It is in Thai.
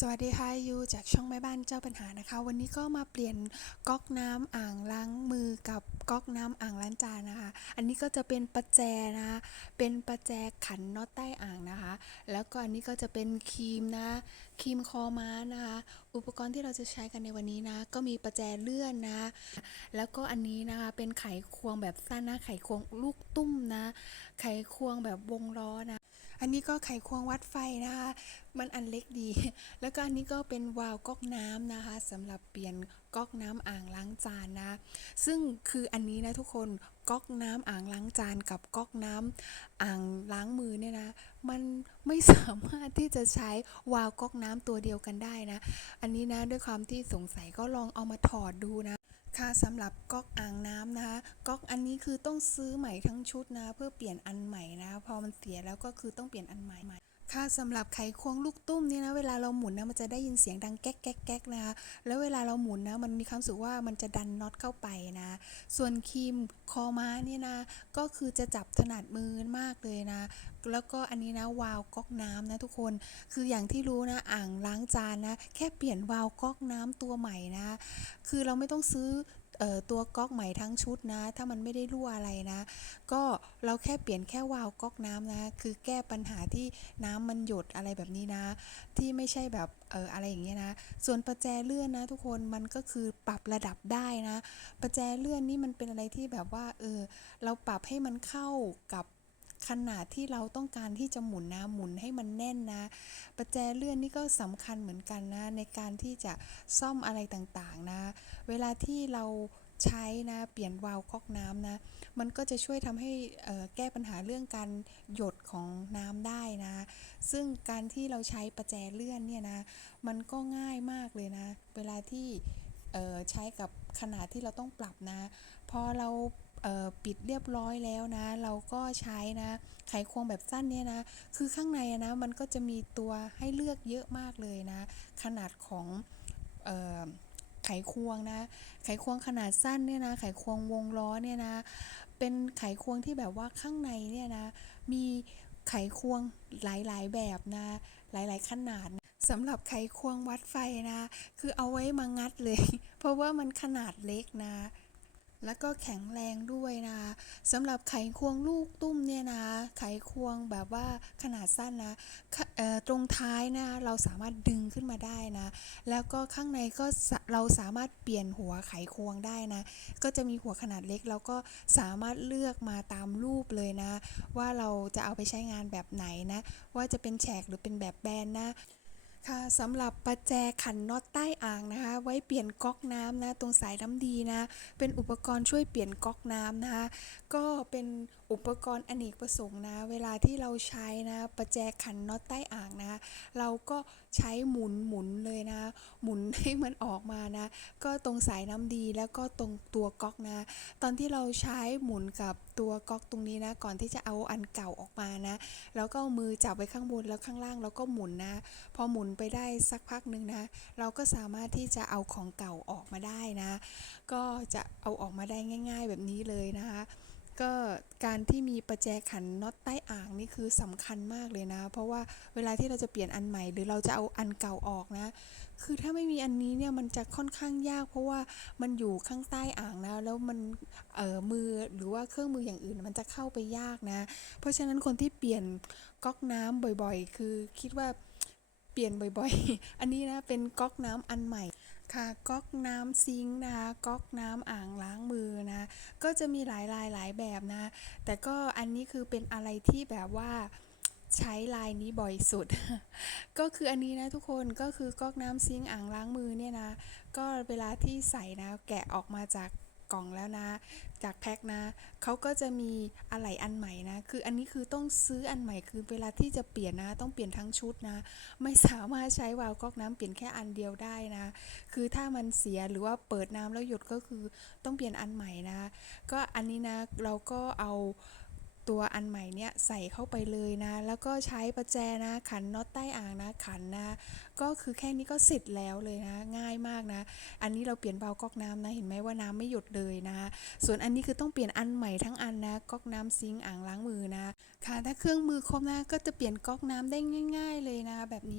สวัสดีค่ะยูจากช่องแม่บ้านเจ้าปัญหานะคะ วันนี้ก็มาเปลี่ยนก๊อกน้ำอ่างล้างมือกับก๊อกน้ำอ่างล้างจานนะคะ อันนี้ก็จะเป็นประแจนะคะเป็นประแจขันน็อตใต้อ่างนะคะ แล้วก็อันนี้ก็จะเป็นครีมนะครีมคอม้านะคะ อุปกรณ์ที่เราจะใช้กันในวันนี้นะ ก็มีประแจเลื่อนนะ แล้วก็อันนี้นะคะเป็นไขควงแบบสั้นนะไขควงลูกตุ้มนะ ไขควงแบบวงล้อนะ อันนี้ก็ไขควงวัดไฟนะคะ มันอันเล็กดี แล้วก็อันนี้ก็เป็นวาล์วก๊อกน้ำนะคะสำหรับเปลี่ยนก๊อกน้ำอ่างล้างจานนะ ซึ่งคืออันนี้นะทุกคนก๊อกน้ำอ่างล้างจานกับก๊อกน้ำอ่างล้างมือเนี่ยนะ มันไม่สามารถที่จะใช้วาล์วก๊อกน้ำตัวเดียวกันได้นะ อันนี้นะด้วยความที่สงสัยก็ลองเอามาถอดดูนะ ค่ะสำหรับก๊อกอ่างน้ำนะคะก๊อกอันนี้คือต้องซื้อใหม่ทั้งชุดนะเพื่อเปลี่ยนอันใหม่นะพอมันเสียแล้วก็คือต้องเปลี่ยนอันใหม่ ค่ะสำหรับไขควงลูกตุ้มนี่นะเวลาเราหมุนนะมันจะได้ยินเสียงดังแก๊กแก๊กแก๊กนะคะแล้วเวลาเราหมุนนะมันมีความสึกว่ามันจะดันน็อตเข้าไปนะส่วนครีมคอม้าเนี่ยนะก็คือจะจับถนัดมือมากเลยนะ แล้วก็อันนี้นะวาล์วก๊อกน้ำนะทุกคนคืออย่างที่รู้นะอ่างล้างจานนะแค่เปลี่ยนวาล์วก๊อกน้ำตัวใหม่นะ คือเราไม่ต้องซื้อ ตัวก๊อกใหม่ทั้งชุดนะ ถ้ามันไม่ได้รั่วอะไรนะ ก็เราแค่เปลี่ยนแค่วาล์วก๊อกน้ำนะ คือแก้ปัญหาที่น้ำมันหยดอะไรแบบนี้นะ ที่ไม่ใช่แบบเอออะไรอย่างเงี้ยนะ ส่วนประแจเลื่อนนะ ทุกคนมันก็คือปรับระดับได้นะ ประแจเลื่อนนี่มันเป็นอะไรที่แบบว่าเออเราปรับให้มันเข้ากับ ขนาดที่เราต้องการที่จะหมุนนะหมุนให้มันแน่นนะ ประแจเลื่อนนี่ก็สำคัญเหมือนกันนะ ในการที่จะซ่อมอะไรต่างๆนะ เวลาที่เราใช้นะเปลี่ยนวาล์วก๊อกน้ำนะ มันก็จะช่วยทำให้แก้ปัญหาเรื่องการหยดของน้ำได้นะ ซึ่งการที่เราใช้ประแจเลื่อนเนี่ยนะ มันก็ง่ายมากเลยนะ เวลาที่ใช้กับขนาดที่เราต้องปรับนะ พอเรา ปิดเรียบร้อยแล้วนะ เราก็ใช้นะ ไขควงแบบสั้นเนี่ยนะ คือข้างในอะนะมันก็จะมีตัวให้เลือกเยอะมากเลยนะ ขนาดของไขควงนะ ไขควงขนาดสั้นเนี่ยนะ ไขควงวงล้อเนี่ยนะ เป็นไขควงที่แบบว่าข้างในเนี่ยนะ มีไขควงหลายๆแบบนะ หลายๆขนาดนะสำหรับไขควงวัดไฟนะ คือเอาไว้มางัดเลย เพราะว่ามันขนาดเล็กนะ แล้วก็แข็งแรงด้วยนะสำหรับไขควงลูกตุ้มเนี่ยนะ ไขควงแบบว่าขนาดสั้นนะตรงท้ายนะเราสามารถดึงขึ้นมาได้นะ แล้วก็ข้างในก็เราสามารถเปลี่ยนหัวไขควงได้นะ ก็จะมีหัวขนาดเล็กแล้วก็สามารถเลือกมาตามรูปเลยนะ ว่าเราจะเอาไปใช้งานแบบไหนนะ ว่าจะเป็นแฉกหรือเป็นแบบแบนนะ ค่ะสำหรับประแจขันน็อตใต้อ่างนะคะ ไว้เปลี่ยนก๊อกน้ำนะตรงสายน้ำดีนะ เป็นอุปกรณ์ช่วยเปลี่ยนก๊อกน้ำนะคะ ก็เป็นอุปกรณ์อเนกประสงค์นะ เวลาที่เราใช้นะ ประแจขันน็อตใต้อ่างนะ เราก็ใช้หมุนหมุนเลยนะ หมุนให้มันออกมานะ ก็ตรงสายน้ำดีแล้วก็ตรงตัวก๊อกนะ ตอนที่เราใช้หมุนกับตัวก๊อกตรงนี้นะ ก่อนที่จะเอาอันเก่าออกมานะ แล้วก็มือจับไว้ข้างบนแล้วข้างล่างแล้วก็หมุนนะ พอหมุนไปได้สักพักหนึ่งนะ เราก็สามารถที่จะเอาของเก่าออกมาได้นะ ก็จะเอาออกมาได้ง่าย ๆ แบบนี้เลยนะคะก็การที่มีประแจขันน็อตใต้อ่างนี่คือสำคัญมากเลยนะ เพราะว่าเวลาที่เราจะเปลี่ยนอันใหม่หรือเราจะเอาอันเก่าออกนะ คือถ้าไม่มีอันนี้เนี่ยมันจะค่อนข้างยาก เพราะว่ามันอยู่ข้างใต้อ่างนะ แล้วมันเอ่อมือหรือว่าเครื่องมืออย่างอื่นมันจะเข้าไปยากนะ เพราะฉะนั้นคนที่เปลี่ยนก๊อกน้ำบ่อยๆ คือคิดว่า เปลี่ยนบ่อยๆ อันนี้นะเป็นก๊อกน้ำอันใหม่ค่ะก๊อกน้ำซิงค์นะคะก๊อกน้ำอ่างล้างมือนะก็จะมีหลายลายหลายแบบนะ แต่ก็อันนี้คือเป็นอะไรที่แบบว่าใช้ลายนี้บ่อยสุด ก็คืออันนี้นะทุกคนก็คือก๊อกน้ำซิงค์อ่างล้างมือเนี่ยนะ ก็เวลาที่ใส่นะแกะออกมาจาก กล่องแล้วนะ จากแพ็คนะเขาก็จะมีอะไหล่อันใหม่นะ คืออันนี้คือต้องซื้ออันใหม่คือเวลาที่จะเปลี่ยนนะ ต้องเปลี่ยนทั้งชุดนะ ไม่สามารถใช้วาล์วก๊อกน้ำเปลี่ยนแค่อันเดียวได้นะ คือถ้ามันเสียหรือว่าเปิดน้ำแล้วหยดก็คือต้องเปลี่ยนอันใหม่นะ ก็อันนี้นะเราก็เอา ตัวอันใหม่เนี่ยใส่เข้าไปเลยนะ แล้วก็ใช้ประแจนะขันน็อตใต้อ่างนะขันนะ ก็คือแค่นี้ก็เสร็จแล้วเลยนะ ง่ายมากนะ อันนี้เราเปลี่ยนวาล์วก๊อกน้ำนะ เห็นไหมว่าน้ำไม่หยดเลยนะ ส่วนอันนี้คือต้องเปลี่ยนอันใหม่ทั้งอันนะก๊อกน้ำซิงอ่างล้างมือนะค่ะถ้าเครื่องมือครบนะก็จะเปลี่ยนก๊อกน้ำได้ง่าย ๆเลยนะแบบนี้